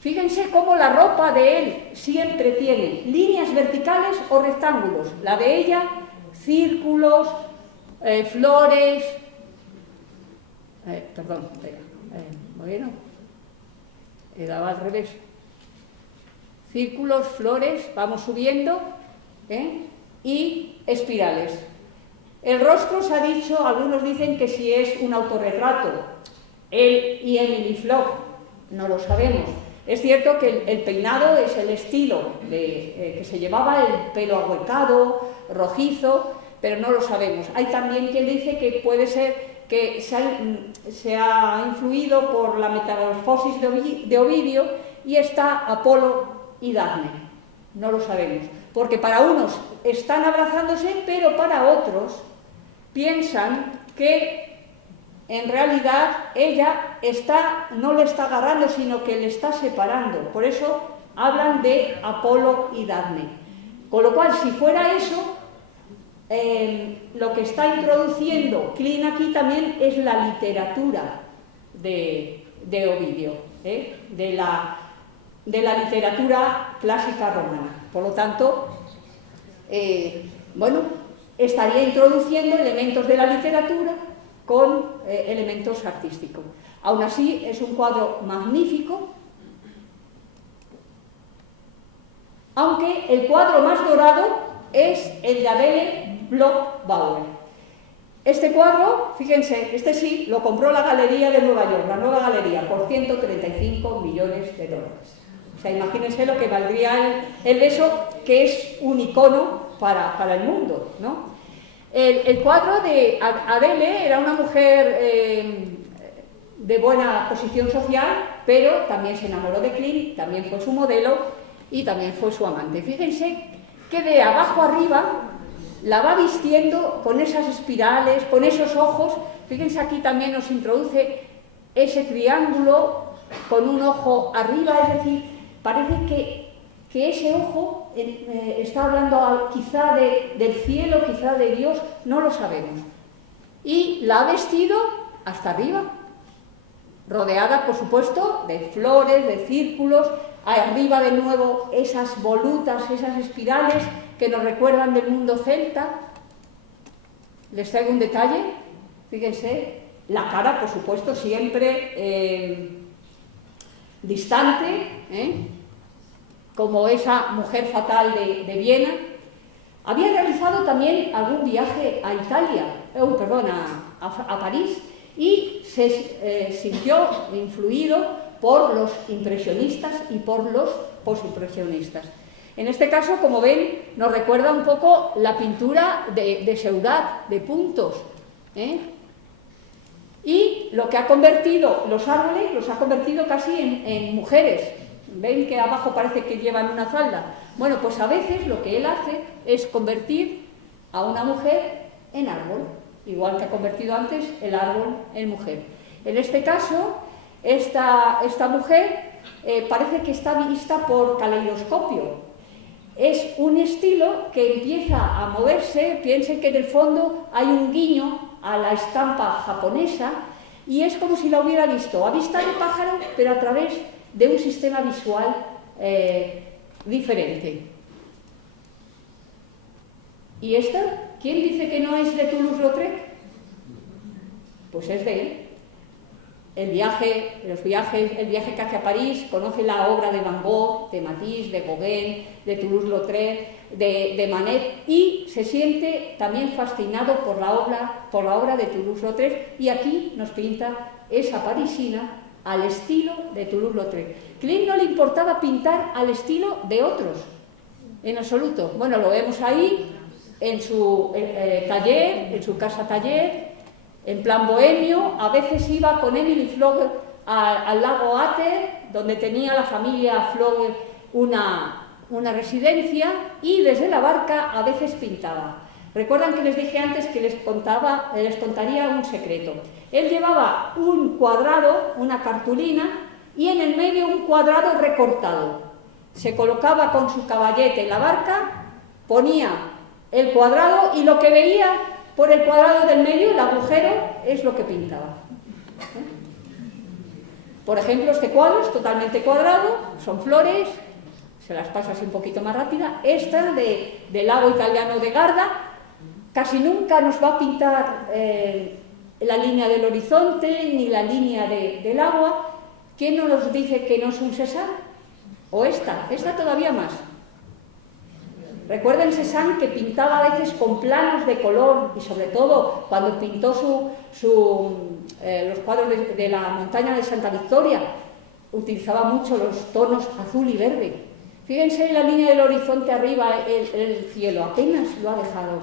Fíjense cómo la ropa de él siempre tiene líneas verticales o rectángulos. La de ella, círculos, flores. Bueno, he dado al revés. Círculos, flores, vamos subiendo, y espirales. El rostro, se ha dicho, algunos dicen que si es un autorretrato. Él y Emily Floch, no lo sabemos. Es cierto que el peinado es el estilo que se llevaba, el pelo ahuecado, rojizo, pero no lo sabemos. Hay también quien dice que puede ser que se ha influido por la metamorfosis de Ovidio y está Apolo y Dafne. No lo sabemos, porque para unos están abrazándose, pero para otros piensan que en realidad ella no le está agarrando, sino que le está separando. Por eso hablan de Apolo y Dafne. Con lo cual, si fuera eso, lo que está introduciendo Klein aquí también es la literatura de Ovidio, de la literatura clásica romana. Por lo tanto, estaría introduciendo elementos de la literatura con elementos artísticos. Aún así, es un cuadro magnífico, aunque el cuadro más dorado es el de Adele Bloch-Bauer. Este cuadro, fíjense, este sí, lo compró la Galería de Nueva York, la Nueva Galería, por 135 millones de dólares. O sea, imagínense lo que valdría el beso, que es un icono para el mundo, ¿no? El cuadro de Adele era una mujer de buena posición social, pero también se enamoró de Klimt, también fue su modelo y también fue su amante. Fíjense que de abajo arriba la va vistiendo con esas espirales, con esos ojos. Fíjense, aquí también nos introduce ese triángulo con un ojo arriba, es decir, parece que ese ojo está hablando quizá del cielo, quizá de Dios, no lo sabemos. Y la ha vestido hasta arriba, rodeada, por supuesto, de flores, de círculos, arriba de nuevo esas volutas, esas espirales que nos recuerdan del mundo celta. Les traigo un detalle, fíjense, la cara, por supuesto, siempre distante, como esa mujer fatal de Viena. Había realizado también algún viaje a Italia, a París, y se sintió influido por los impresionistas y por los postimpresionistas. En este caso, como ven, nos recuerda un poco la pintura de Seurat, de puntos, y lo que ha convertido los árboles, los ha convertido casi en mujeres. ¿Ven que abajo parece que llevan una falda? Bueno, pues a veces lo que él hace es convertir a una mujer en árbol, igual que ha convertido antes el árbol en mujer. En este caso, esta mujer parece que está vista por caleidoscopio. Es un estilo que empieza a moverse, piensen que en el fondo hay un guiño a la estampa japonesa y es como si la hubiera visto a vista de pájaro, pero a través de un sistema visual diferente. ¿Y esta? ¿Quién dice que no es de Toulouse-Lautrec? Pues es de él. El viaje que hace a París, conoce la obra de Van Gogh, de Matisse, de Gauguin, de Toulouse-Lautrec, de Manet, y se siente también fascinado por la obra de Toulouse-Lautrec, y aquí nos pinta esa parisina al estilo de Toulouse-Lautrec. Klimt no le importaba pintar al estilo de otros, en absoluto. Bueno, lo vemos ahí en su taller, en su casa taller, en plan bohemio. A veces iba con Emily Flogger al lago Ater, donde tenía la familia Flogger una residencia, y desde la barca a veces pintaba. Recuerdan que les dije antes que les contaría un secreto. Él llevaba un cuadrado, una cartulina, y en el medio un cuadrado recortado. Se colocaba con su caballete en la barca, ponía el cuadrado y lo que veía por el cuadrado del medio, el agujero, es lo que pintaba. Por ejemplo, este cuadro es totalmente cuadrado, son flores, se las paso así un poquito más rápida. Esta del lago italiano de Garda, casi nunca nos va a pintar la línea del horizonte ni la línea del agua. ¿Quién no nos dice que no es un Cézanne? O esta todavía más. Recuerden Cézanne, que pintaba a veces con planos de color, y sobre todo cuando pintó los cuadros de la montaña de Santa Victoria, utilizaba mucho los tonos azul y verde. Fíjense en la línea del horizonte arriba, el cielo, apenas lo ha dejado.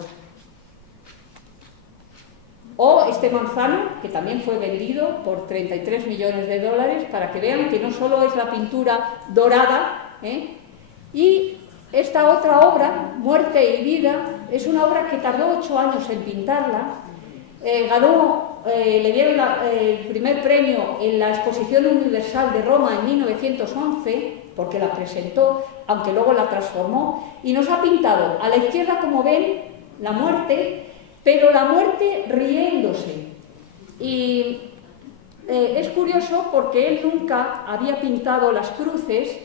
O este manzano, que también fue vendido por 33 millones de dólares, para que vean que no solo es la pintura dorada, y esta otra obra, Muerte y Vida, es una obra que tardó 8 años en pintarla. Le dieron el primer premio en la Exposición Universal de Roma en 1911, porque la presentó, aunque luego la transformó, y nos ha pintado a la izquierda, como ven, la muerte, pero la muerte riéndose. Y es curioso porque él nunca había pintado las cruces.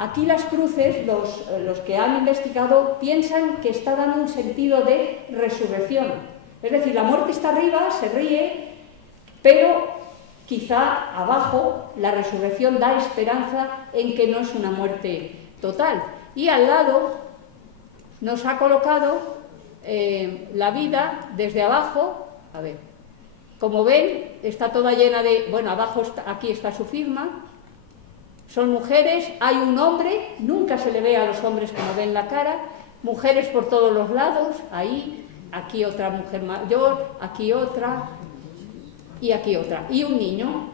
Aquí las cruces, los que han investigado, piensan que está dando un sentido de resurrección. Es decir, la muerte está arriba, se ríe, pero quizá abajo la resurrección da esperanza en que no es una muerte total. Y al lado nos ha colocado la vida desde abajo. A ver, como ven, está toda llena de... Bueno, abajo aquí está su firma. Son mujeres, hay un hombre, nunca se le ve a los hombres que no ven la cara, mujeres por todos los lados, ahí, aquí otra mujer mayor, aquí otra y aquí otra. Y un niño.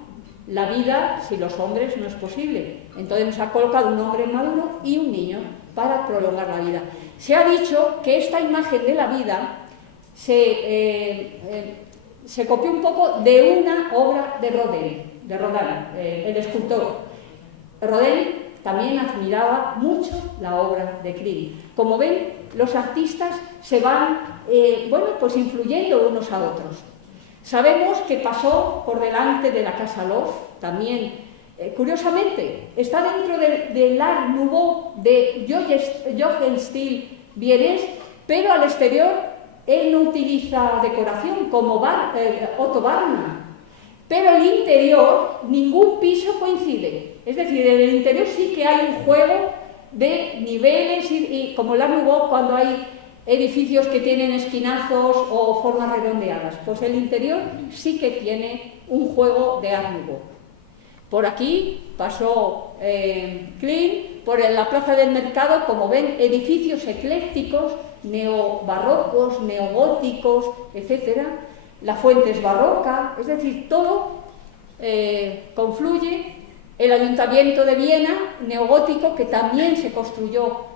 La vida, si los hombres, no es posible. Entonces nos ha colocado un hombre maduro y un niño para prolongar la vida. Se ha dicho que esta imagen de la vida se copió un poco de una obra de Rodin, el escultor. Rodin también admiraba mucho la obra de Klimt. Como ven, los artistas se van pues influyendo unos a otros. Sabemos que pasó por delante de la Casa Loft, también, curiosamente, está dentro del Art Nouveau de Jugendstil vienés, pero al exterior él no utiliza decoración como Otto Warburg. Pero el interior, ningún piso coincide. Es decir, en el interior sí que hay un juego de niveles, y como el Art Nouveau, cuando hay edificios que tienen esquinazos o formas redondeadas. Pues el interior sí que tiene un juego de Art Nouveau. Por aquí pasó Klimt, por la plaza del mercado, como ven, edificios eclécticos, neobarrocos, neogóticos, etc. La fuente es barroca, es decir, todo confluye. El Ayuntamiento de Viena, neogótico, que también se construyó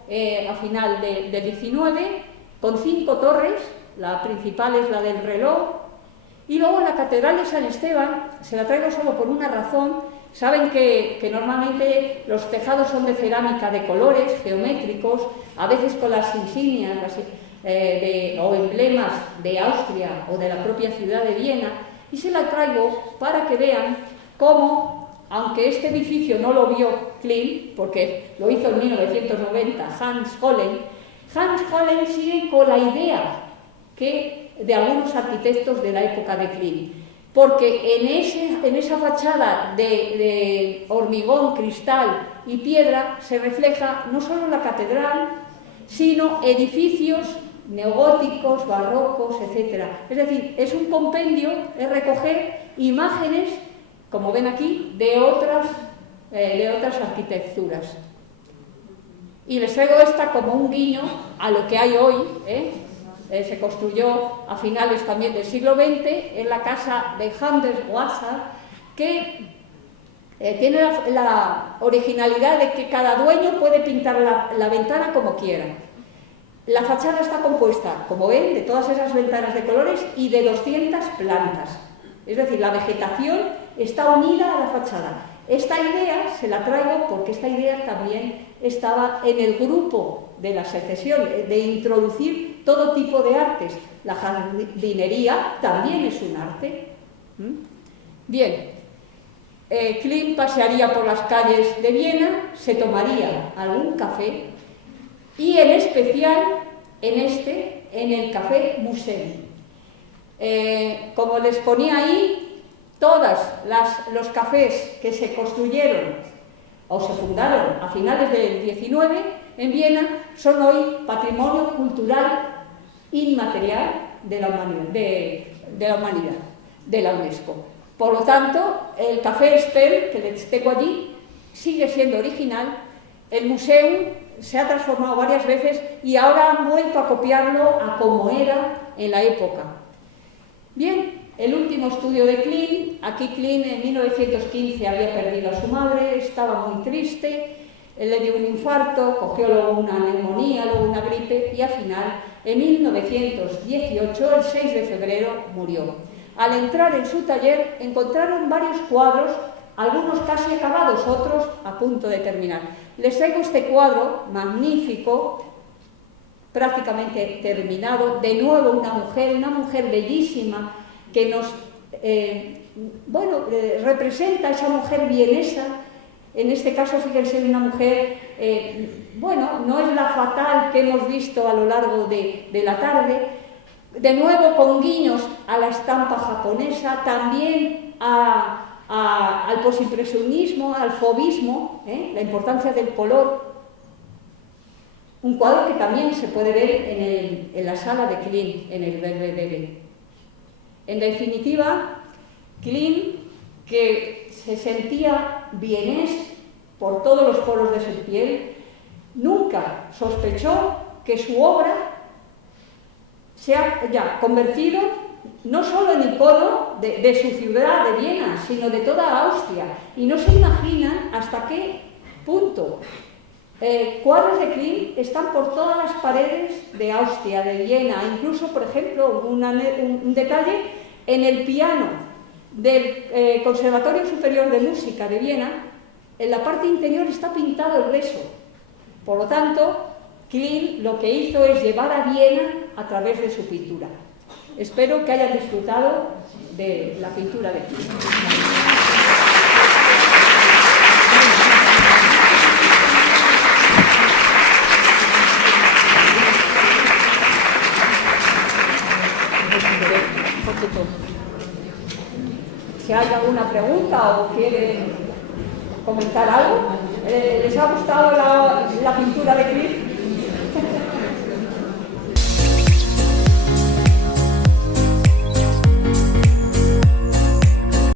a final del 19, con 5 torres, la principal es la del reloj, y luego la Catedral de San Esteban, se la traigo solo por una razón. Saben que normalmente los tejados son de cerámica de colores geométricos, a veces con las insignias o emblemas de Austria o de la propia ciudad de Viena, y se la traigo para que vean cómo, aunque este edificio no lo vio Klimt, porque lo hizo en 1990 Hans Hollein sigue con la idea de algunos arquitectos de la época de Klimt, porque en esa fachada de hormigón, cristal y piedra se refleja no solo la catedral, sino edificios neogóticos, barrocos, etc. Es decir, es un compendio, es recoger imágenes, como ven aquí, de otras arquitecturas. Y les traigo esta como un guiño a lo que hay hoy. Se construyó a finales también del siglo XX en la casa de Handelswasser, que tiene la originalidad de que cada dueño puede pintar la ventana como quiera. La fachada está compuesta, como ven, de todas esas ventanas de colores y de 200 plantas. Es decir, la vegetación está unida a la fachada. Esta idea se la traigo porque esta idea también estaba en el grupo de la secesión, de introducir todo tipo de artes. La jardinería también es un arte. Bien, Klimt pasearía por las calles de Viena, se tomaría algún café y en especial en el Café Museum. Como les ponía ahí, todos los cafés que se construyeron o se fundaron a finales del 19 en Viena son hoy patrimonio cultural inmaterial de la humanidad, de la UNESCO. Por lo tanto, el Café Spell, que les tengo allí, sigue siendo original. El museo se ha transformado varias veces y ahora han vuelto a copiarlo a como era en la época. Bien, el último estudio de Klimt. Aquí Klimt en 1915 había perdido a su madre, estaba muy triste, le dio un infarto, cogió luego una neumonía, luego una gripe y al final, en 1918, el 6 de febrero, murió. Al entrar en su taller encontraron varios cuadros, algunos casi acabados, otros a punto de terminar. Les traigo este cuadro magnífico, prácticamente terminado, de nuevo una mujer bellísima, que nos representa a esa mujer vienesa. En este caso, fíjense, una mujer, no es la fatal que hemos visto a lo largo de la tarde, de nuevo con guiños a la estampa japonesa, también a al posimpresionismo, al fauvismo, la importancia del color. Un cuadro que también se puede ver en la sala de Klimt, en el Belvedere. En definitiva, Klimt, que se sentía vienés por todos los poros de su piel, nunca sospechó que su obra se ha ya convertido no solo en icono de su ciudad, de Viena, sino de toda Austria. Y no se imaginan hasta qué punto cuadros de Klimt están por todas las paredes de Austria, de Viena. Incluso, por ejemplo, un detalle, en el piano del Conservatorio Superior de Música de Viena, en la parte interior está pintado el beso. Por lo tanto, Klimt lo que hizo es llevar a Viena a través de su pintura. Espero que hayan disfrutado de la pintura de Klimt. Si hay alguna pregunta o quieren comentar algo, ¿les ha gustado la pintura de Klimt?